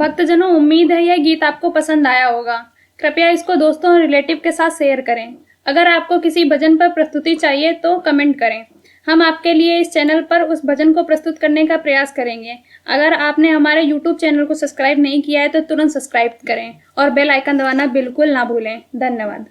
भक्तजनों, उम्मीद है यह गीत आपको पसंद आया होगा। कृपया इसको दोस्तों और रिलेटिव के साथ शेयर करें। अगर आपको किसी भजन पर प्रस्तुति चाहिए तो कमेंट करें, हम आपके लिए इस चैनल पर उस भजन को प्रस्तुत करने का प्रयास करेंगे। अगर आपने हमारे YouTube चैनल को सब्सक्राइब नहीं किया है तो तुरंत सब्सक्राइब करें और बेल आइकन दबाना बिल्कुल ना भूलें। धन्यवाद।